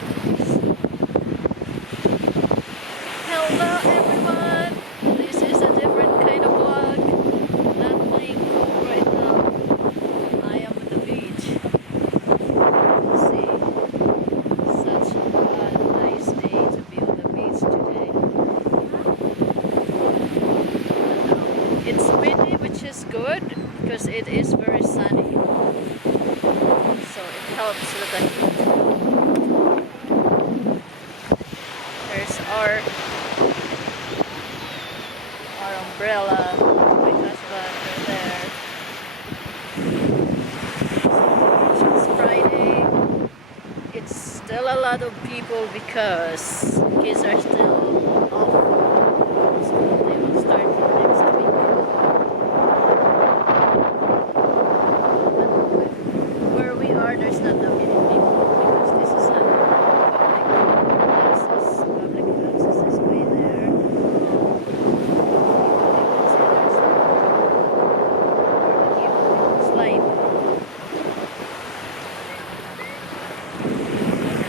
that. Hello everyone! This is a different kind of vlog. Not playing pool right now. I am on the beach. See, such a nice day to be on the beach today. It's windy, which is good because it is very sunny. So it helps with the heat. There's our umbrella. My husband are there. It's Friday. It's still a lot of people because kids are still off. So they will start next week. But where we are, there's not that many people because this is not public access. Public access is way there.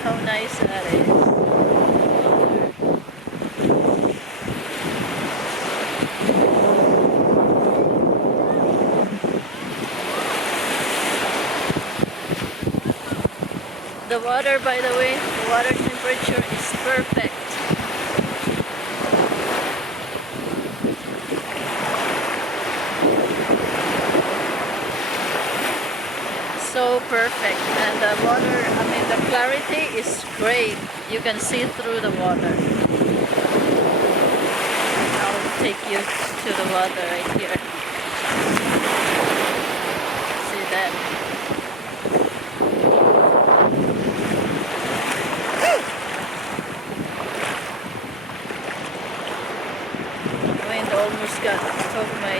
How nice that is. The water, by the way, the water temperature is perfect. So perfect, and the water, the clarity is great. You can see through the water. I'll take you to the water right here. See that? The wind almost got took my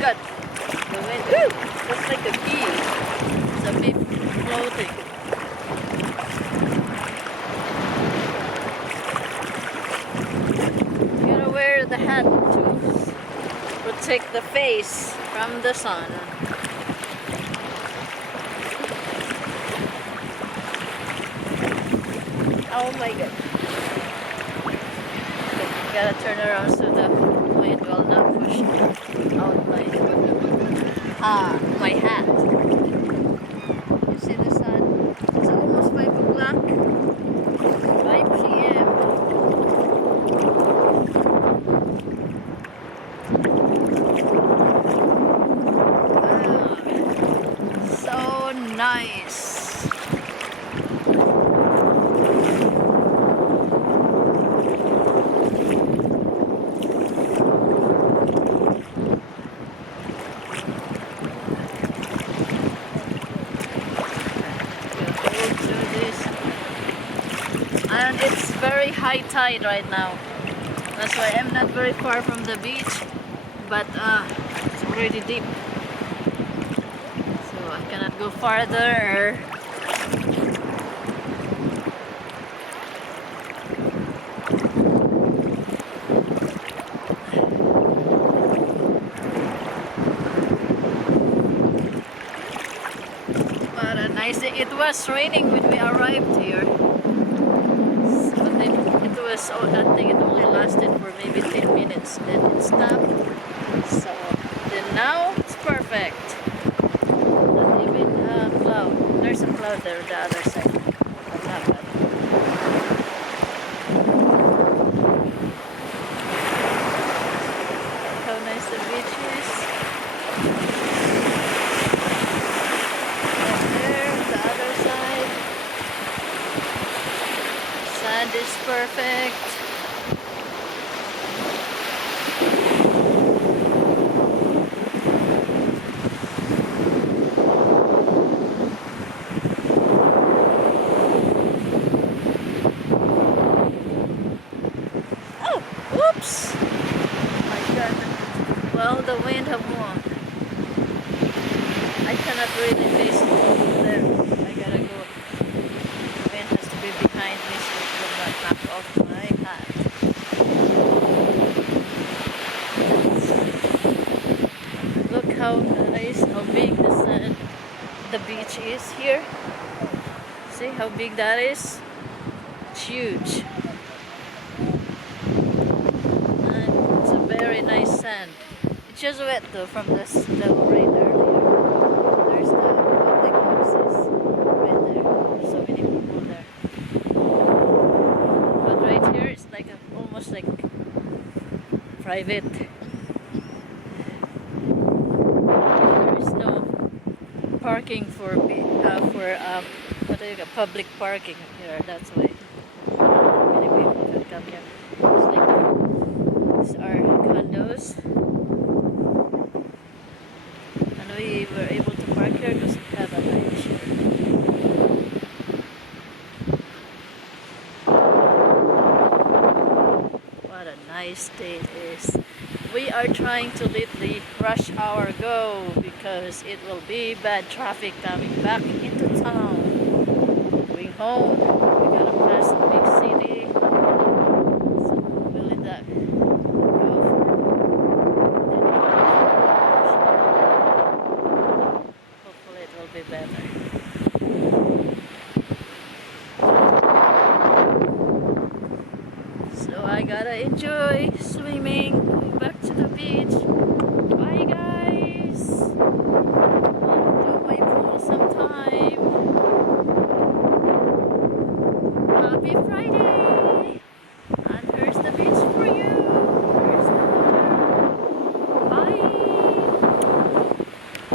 God, the wind, looks like a bee. It's a bee floating. You gotta wear the hat to protect the face from the sun. Oh my God. Okay, gotta turn around so the wind will not push out my hat. You see the sun? It's almost 5 o'clock. 5 p.m. So nice. And it's very high tide right now. That's why I'm not very far from the beach, but it's already deep. So I cannot go farther. But a nice day. It was raining when we arrived here. I think it only lasted for maybe 10 minutes, then it stopped. So then now it's perfect. Not even a cloud. There's a cloud there on the other side. But not bad. How nice the beach is. And there, the other side. Sand is perfect. beach is here. See how big that is? It's huge. And it's a very nice sand. It's just wet though from the rain earlier. There's the public houses right there. There's so many people there. But right here it's like almost like private. There is no parking for what do you call public parking here. That's why many people can come here. It's like these are condos, and we were able to park here because we have a bench here. What a nice day it is. We are trying to let the rush hour go because it will be bad traffic coming back into town. Going home, we gotta pass the big city. So we'll let that go for. Hopefully it will be better. So I gotta enjoy swimming, going back to the beach. Bye guys!